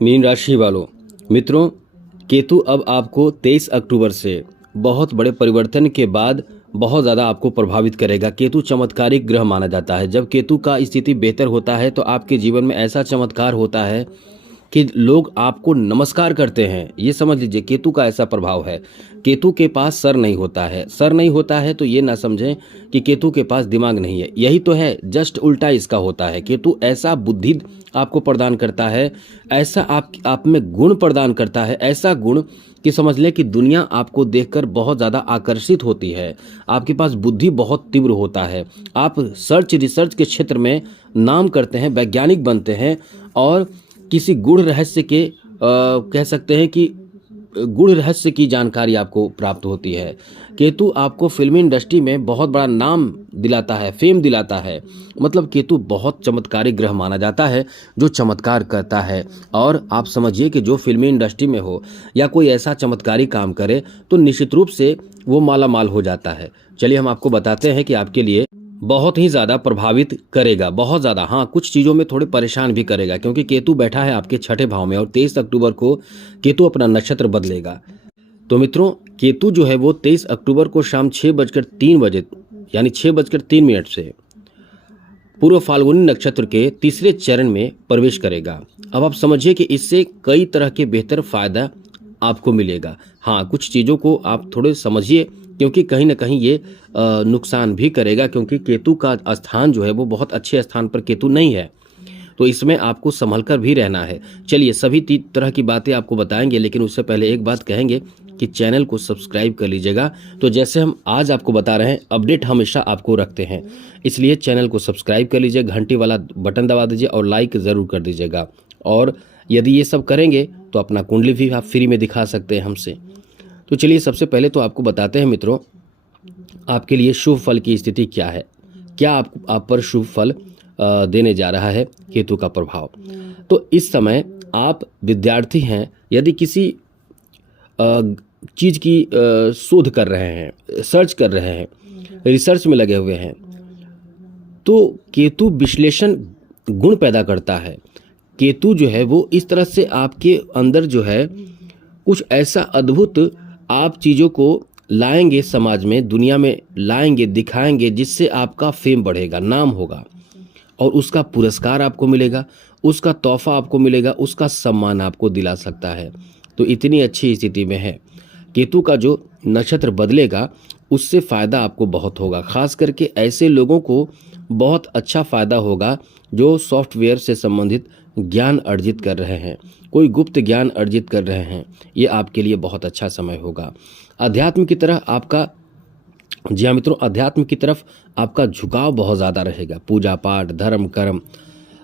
Mean राशि वालों, मित्रों, केतु अब आपको 23 अक्टूबर से बहुत बड़े परिवर्तन के बाद बहुत ज़्यादा आपको प्रभावित करेगा। केतु चमत्कारिक ग्रह माना जाता है। जब केतु का स्थिति बेहतर होता है तो आपके जीवन में ऐसा चमत्कार होता है कि लोग आपको नमस्कार करते हैं। ये समझ लीजिए, केतु का ऐसा प्रभाव है। केतु के पास सर नहीं होता है। सर नहीं होता है तो ये ना समझें कि केतु के पास दिमाग नहीं है, यही तो है। जस्ट उल्टा इसका होता है। केतु ऐसा बुद्धि आपको प्रदान करता है, ऐसा आप में गुण प्रदान करता है, ऐसा गुण कि समझ लें कि दुनिया आपको देखकर बहुत ज़्यादा आकर्षित होती है। आपके पास बुद्धि बहुत तीव्र होता है। आप रिसर्च के क्षेत्र में नाम करते हैं, वैज्ञानिक बनते हैं और किसी गूढ़ रहस्य के कह सकते हैं कि गूढ़ रहस्य की जानकारी आपको प्राप्त होती है। केतु आपको फिल्मी इंडस्ट्री में बहुत बड़ा नाम दिलाता है, फेम दिलाता है। मतलब केतु बहुत चमत्कारी ग्रह माना जाता है जो चमत्कार करता है। और आप समझिए कि जो फिल्मी इंडस्ट्री में हो या कोई ऐसा चमत्कारी काम करे तो निश्चित रूप से वो माला माल हो जाता है। चलिए हम आपको बताते हैं कि आपके लिए बहुत ही ज़्यादा प्रभावित करेगा, बहुत ज़्यादा। हाँ, कुछ चीज़ों में थोड़े परेशान भी करेगा क्योंकि केतु बैठा है आपके छठे भाव में और 23 अक्टूबर को केतु अपना नक्षत्र बदलेगा। तो मित्रों, केतु जो है वो 23 अक्टूबर को शाम 6:03 यानी 6:03 से पूर्व फाल्गुनी नक्षत्र के तीसरे चरण में प्रवेश करेगा। अब आप समझिए कि इससे कई तरह के बेहतर फायदा आपको मिलेगा। हाँ, कुछ चीज़ों को आप थोड़े समझिए क्योंकि कहीं ना कहीं ये नुकसान भी करेगा क्योंकि केतु का स्थान जो है वो बहुत अच्छे स्थान पर केतु नहीं है। तो इसमें आपको संभल कर भी रहना है। चलिए, सभी तरह की बातें आपको बताएंगे, लेकिन उससे पहले एक बात कहेंगे कि चैनल को सब्सक्राइब कर लीजिएगा। तो जैसे हम आज आपको बता रहे हैं, अपडेट हमेशा आपको रखते हैं, इसलिए चैनल को सब्सक्राइब कर लीजिए, घंटी वाला बटन दबा दीजिए और लाइक ज़रूर कर दीजिएगा। और यदि ये सब करेंगे तो अपना कुंडली भी आप फ्री में दिखा सकते हैं हमसे। तो चलिए, सबसे पहले तो आपको बताते हैं मित्रों, आपके लिए शुभ फल की स्थिति क्या है, क्या आप पर शुभ फल देने जा रहा है केतु का प्रभाव। तो इस समय आप विद्यार्थी हैं, यदि किसी चीज़ की शोध कर रहे हैं, सर्च कर रहे हैं, रिसर्च में लगे हुए हैं, तो केतु विश्लेषण गुण पैदा करता है। केतु जो है वो इस तरह से आपके अंदर जो है कुछ ऐसा अद्भुत आप चीज़ों को लाएंगे, समाज में, दुनिया में लाएंगे, दिखाएंगे, जिससे आपका फेम बढ़ेगा, नाम होगा और उसका पुरस्कार आपको मिलेगा, उसका तोहफा आपको मिलेगा, उसका सम्मान आपको दिला सकता है। तो इतनी अच्छी स्थिति में है। केतु का जो नक्षत्र बदलेगा उससे फ़ायदा आपको बहुत होगा। खास करके ऐसे लोगों को बहुत अच्छा फ़ायदा होगा जो सॉफ्टवेयर से संबंधित ज्ञान अर्जित कर रहे हैं, कोई गुप्त ज्ञान अर्जित कर रहे हैं। ये आपके लिए बहुत अच्छा समय होगा। अध्यात्म की तरह आपका, जी हाँ मित्रों, अध्यात्म की तरफ आपका झुकाव बहुत ज़्यादा रहेगा। पूजा पाठ, धर्म कर्म,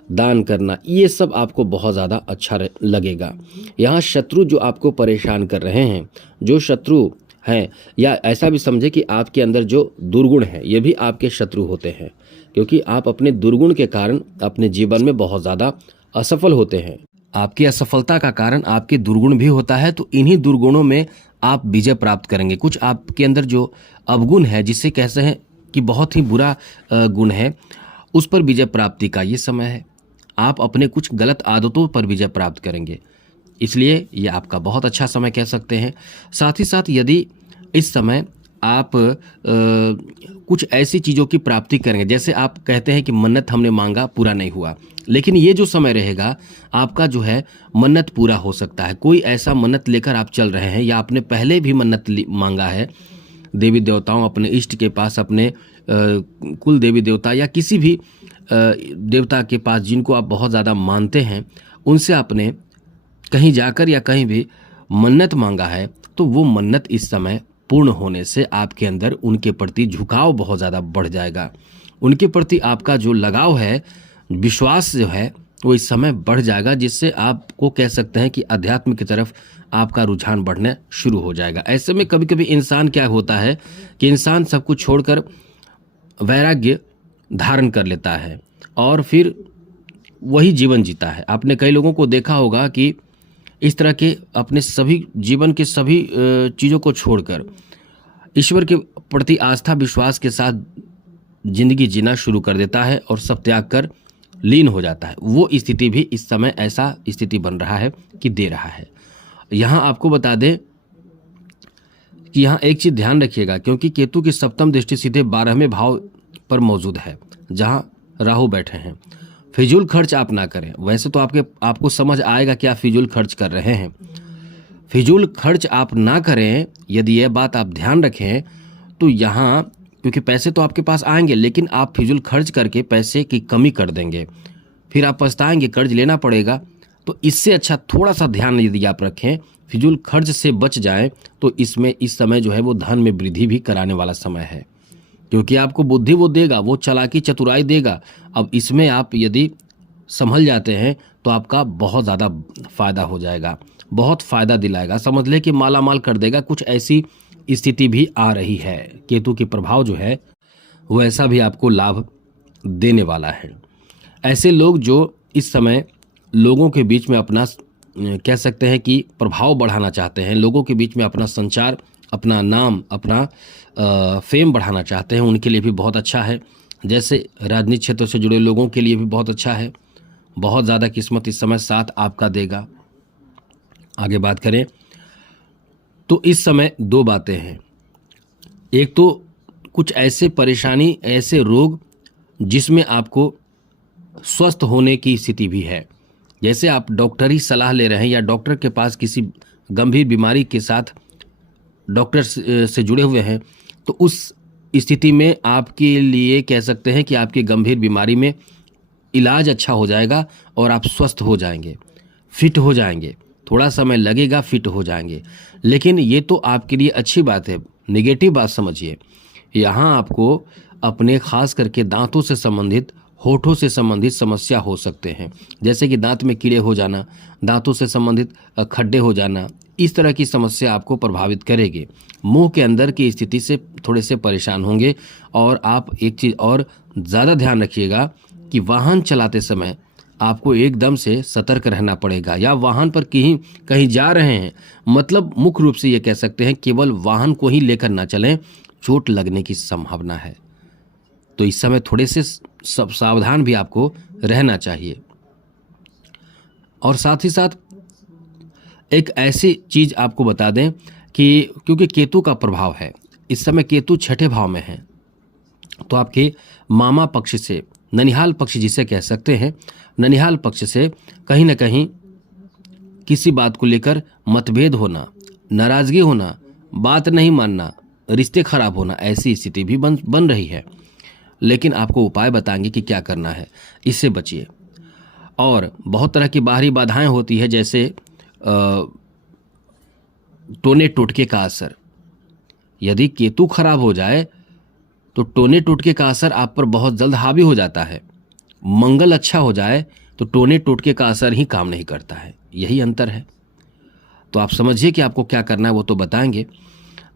दान करना, ये सब आपको बहुत ज़्यादा अच्छा लगेगा। यहाँ शत्रु जो आपको परेशान कर रहे हैं, जो शत्रु हैं, या ऐसा भी समझे कि आपके अंदर जो दुर्गुण हैं, ये भी आपके शत्रु होते हैं क्योंकि आप अपने दुर्गुण के कारण अपने जीवन में बहुत ज़्यादा असफल होते हैं। आपकी असफलता का कारण आपके दुर्गुण भी होता है, तो इन्हीं दुर्गुणों में आप विजय प्राप्त करेंगे। कुछ आपके अंदर जो अवगुण है, जिसे कहते हैं कि बहुत ही बुरा गुण है, उस पर विजय प्राप्ति का ये समय है। आप अपने कुछ गलत आदतों पर विजय प्राप्त करेंगे, इसलिए ये आपका बहुत अच्छा समय कह सकते हैं। साथ ही साथ यदि इस समय आप कुछ ऐसी चीज़ों की प्राप्ति करेंगे, जैसे आप कहते हैं कि मन्नत हमने मांगा, पूरा नहीं हुआ, लेकिन ये जो समय रहेगा आपका जो है मन्नत पूरा हो सकता है। कोई ऐसा मन्नत लेकर आप चल रहे हैं या आपने पहले भी मन्नत मांगा है देवी देवताओं, अपने इष्ट के पास, अपने कुल देवी देवता या किसी भी देवता के पास जिनको आप बहुत ज़्यादा मानते हैं, उनसे आपने कहीं जाकर या कहीं भी मन्नत मांगा है, तो वो मन्नत इस समय पूर्ण होने से आपके अंदर उनके प्रति झुकाव बहुत ज़्यादा बढ़ जाएगा। उनके प्रति आपका जो लगाव है, विश्वास जो है, वो इस समय बढ़ जाएगा, जिससे आपको कह सकते हैं कि अध्यात्म की तरफ आपका रुझान बढ़ना शुरू हो जाएगा। ऐसे में कभी कभी इंसान क्या होता है कि इंसान सब कुछ छोड़कर वैराग्य धारण कर लेता है और फिर वही जीवन जीता है। आपने कई लोगों को देखा होगा कि इस तरह के अपने सभी जीवन के सभी चीज़ों को छोड़कर ईश्वर के प्रति आस्था विश्वास के साथ जिंदगी जीना शुरू कर देता है और सब त्याग कर लीन हो जाता है। वो स्थिति भी इस समय ऐसा स्थिति बन रहा है कि दे रहा है। यहाँ आपको बता दें कि यहाँ एक चीज़ ध्यान रखिएगा, क्योंकि केतु की सप्तम दृष्टि सीधे 12वें भाव पर मौजूद है जहाँ राहु बैठे हैं। फिजूल खर्च आप ना करें। वैसे तो आपको समझ आएगा कि आप फिजूल खर्च कर रहे हैं। फिजूल खर्च आप ना करें, यदि यह बात आप ध्यान रखें तो यहाँ, क्योंकि पैसे तो आपके पास आएंगे लेकिन आप फिजूल खर्च करके पैसे की कमी कर देंगे, फिर आप पछताएंगे, कर्ज लेना पड़ेगा। तो इससे अच्छा थोड़ा सा ध्यान यदि आप रखें, फिजूल खर्च से बच जाएं, तो इसमें इस समय जो है वो धन में वृद्धि भी कराने वाला समय है, क्योंकि आपको बुद्धि वो देगा, वो चालाकी चतुराई देगा। अब इसमें आप यदि संभल जाते हैं तो आपका बहुत ज़्यादा फायदा हो जाएगा, बहुत फायदा दिलाएगा, समझ ले कि माला माल कर देगा। कुछ ऐसी स्थिति भी आ रही है। केतु के प्रभाव जो है वो ऐसा भी आपको लाभ देने वाला है। ऐसे लोग जो इस समय लोगों के बीच में अपना कह सकते हैं कि प्रभाव बढ़ाना चाहते हैं, लोगों के बीच में अपना संचार, अपना नाम, अपना फेम बढ़ाना चाहते हैं, उनके लिए भी बहुत अच्छा है। जैसे राजनीतिक क्षेत्र से जुड़े लोगों के लिए भी बहुत अच्छा है। बहुत ज़्यादा किस्मत इस समय साथ आपका देगा। आगे बात करें तो इस समय दो बातें हैं। एक तो कुछ ऐसे परेशानी, ऐसे रोग जिसमें आपको स्वस्थ होने की स्थिति भी है। जैसे आप डॉक्टरी सलाह ले रहे हैं या डॉक्टर के पास किसी गंभीर बीमारी के साथ डॉक्टर से जुड़े हुए हैं, तो उस स्थिति में आपके लिए कह सकते हैं कि आपकी गंभीर बीमारी में इलाज अच्छा हो जाएगा और आप स्वस्थ हो जाएंगे, फिट हो जाएंगे। थोड़ा समय लगेगा, फिट हो जाएंगे, लेकिन ये तो आपके लिए अच्छी बात है। नेगेटिव बात समझिए, यहाँ आपको अपने खास करके दांतों से संबंधित, होठों से संबंधित समस्या हो सकते हैं, जैसे कि दांत में कीड़े हो जाना, दांतों से संबंधित खड्डे हो जाना, इस तरह की समस्या आपको प्रभावित करेगी। मुंह के अंदर की स्थिति से थोड़े से परेशान होंगे। और आप एक चीज़ और ज़्यादा ध्यान रखिएगा कि वाहन चलाते समय आपको एकदम से सतर्क रहना पड़ेगा, या वाहन पर कहीं जा रहे हैं, मतलब मुख्य रूप से ये कह सकते हैं केवल वाहन को ही लेकर ना चलें, चोट लगने की संभावना है। तो इस समय थोड़े से सब सावधान भी आपको रहना चाहिए। और साथ ही साथ एक ऐसी चीज़ आपको बता दें कि क्योंकि केतु का प्रभाव है, इस समय केतु 6ठे भाव में है, तो आपके मामा पक्ष से, ननिहाल पक्ष जिसे कह सकते हैं, ननिहाल पक्ष से कहीं ना कहीं किसी बात को लेकर मतभेद होना, नाराज़गी होना, बात नहीं मानना, रिश्ते खराब होना, ऐसी स्थिति भी बन रही है। लेकिन आपको उपाय बताएंगे कि क्या करना है, इससे बचिए। और बहुत तरह की बाहरी बाधाएं होती है, जैसे टोने टोटके का असर। यदि केतु खराब हो जाए तो टोने टोटके का असर आप पर बहुत जल्द हावी हो जाता है। मंगल अच्छा हो जाए तो टोने टोटके का असर ही काम नहीं करता है, यही अंतर है। तो आप समझिए कि आपको क्या करना है, वो तो बताएंगे।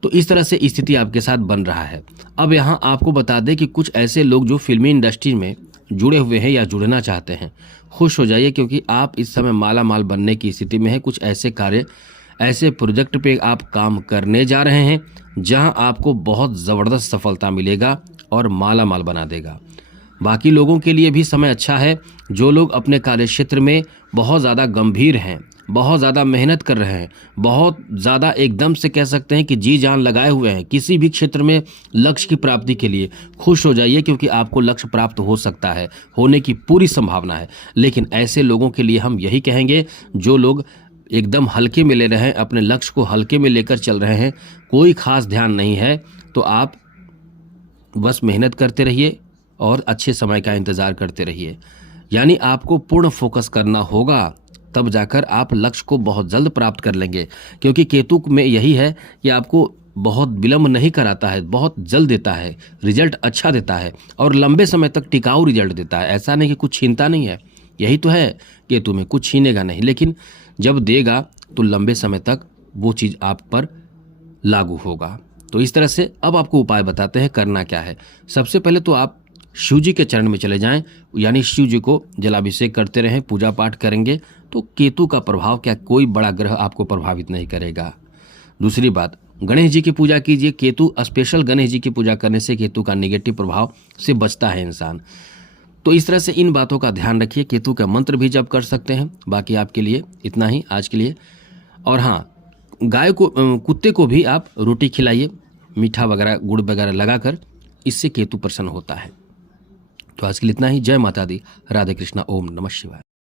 तो इस तरह से स्थिति आपके साथ बन रहा है। अब यहाँ आपको बता दें कि कुछ ऐसे लोग जो फिल्मी इंडस्ट्री में जुड़े हुए हैं या जुड़ना चाहते हैं, खुश हो जाइए, क्योंकि आप इस समय माला माल बनने की स्थिति में हैं। कुछ ऐसे कार्य, ऐसे प्रोजेक्ट पे आप काम करने जा रहे हैं जहां आपको बहुत ज़बरदस्त सफलता मिलेगा और माला माल बना देगा। बाकी लोगों के लिए भी समय अच्छा है। जो लोग अपने कार्य क्षेत्र में बहुत ज़्यादा गंभीर हैं, बहुत ज़्यादा मेहनत कर रहे हैं, बहुत ज़्यादा एकदम से कह सकते हैं कि जी जान लगाए हुए हैं किसी भी क्षेत्र में लक्ष्य की प्राप्ति के लिए, खुश हो जाइए, क्योंकि आपको लक्ष्य प्राप्त हो सकता है, होने की पूरी संभावना है। लेकिन ऐसे लोगों के लिए हम यही कहेंगे, जो लोग एकदम हल्के में ले रहे हैं, अपने लक्ष्य को हल्के में लेकर चल रहे हैं, कोई खास ध्यान नहीं है, तो आप बस मेहनत करते रहिए और अच्छे समय का इंतज़ार करते रहिए। यानी आपको पूर्ण फोकस करना होगा, तब जाकर आप लक्ष्य को बहुत जल्द प्राप्त कर लेंगे। क्योंकि केतु में यही है कि आपको बहुत विलंब नहीं कराता है, बहुत जल्द देता है, रिजल्ट अच्छा देता है और लंबे समय तक टिकाऊ रिजल्ट देता है। ऐसा नहीं कि कुछ छीनता नहीं है, यही तो है, केतु में कुछ छीनेगा नहीं, लेकिन जब देगा तो लंबे समय तक वो चीज़ आप पर लागू होगा। तो इस तरह से अब आपको उपाय बताते हैं करना क्या है। सबसे पहले तो आप शिव जी के चरण में चले जाएं, यानी शिव जी को जलाभिषेक करते रहें, पूजा पाठ करेंगे तो केतु का प्रभाव क्या, कोई बड़ा ग्रह आपको प्रभावित नहीं करेगा। दूसरी बात, गणेश जी की पूजा कीजिए। केतु स्पेशल गणेश जी की पूजा करने से केतु का नेगेटिव प्रभाव से बचता है इंसान। तो इस तरह से इन बातों का ध्यान रखिए। केतु का मंत्र भी जप कर सकते हैं। बाकी आपके लिए इतना ही आज के लिए। और हाँ, गाय को कुत्ते को भी आप रोटी खिलाइए, मीठा वगैरह गुड़ वगैरह लगाकर, इससे केतु प्रसन्न होता है। तो आज के लिए इतना ही। जय माता दी। राधे कृष्णा। ओम नमः शिवाय।